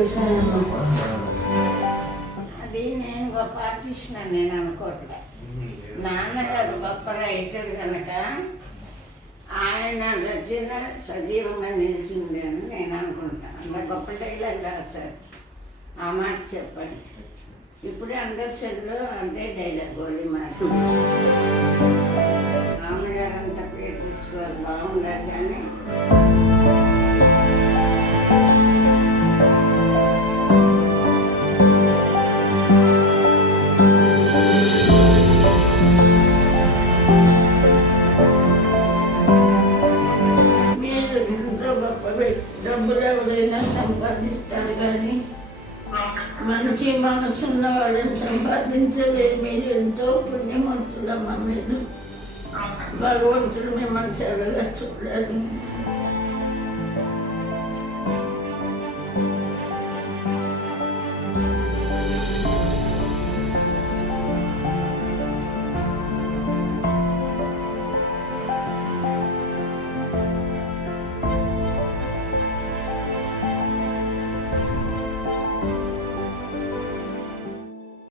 చూసాను. అది నేను గొప్ప ఆర్టిస్ట్ అని నేను అనుకోవట్లే. నాన్నగారు గొప్ప రైటర్ కనుక ఆయన రచన సజీవంగా నిలిచింది అని నేను అనుకుంటాను. అంత గొప్ప డైలాగ్ రాశారు. ఆ మాట చెప్పండి. ఇప్పుడే అండర్స్టాండ్లో అంటే డైలాగ్ గోలీ మాట. నాన్నగారు అంతా పేరు తెచ్చుకోవాలి బాగుండాలి కానీ డబ్బులు ఎవరైనా సంపాదిస్తారు కానీ మంచి మనసున్న వాళ్ళని సంపాదించలేదు. మీరు ఎంతో పుణ్యవంతులమ్మ. మీరు భగవంతుడు మిమ్మల్ని చల్లగా చూడాలి.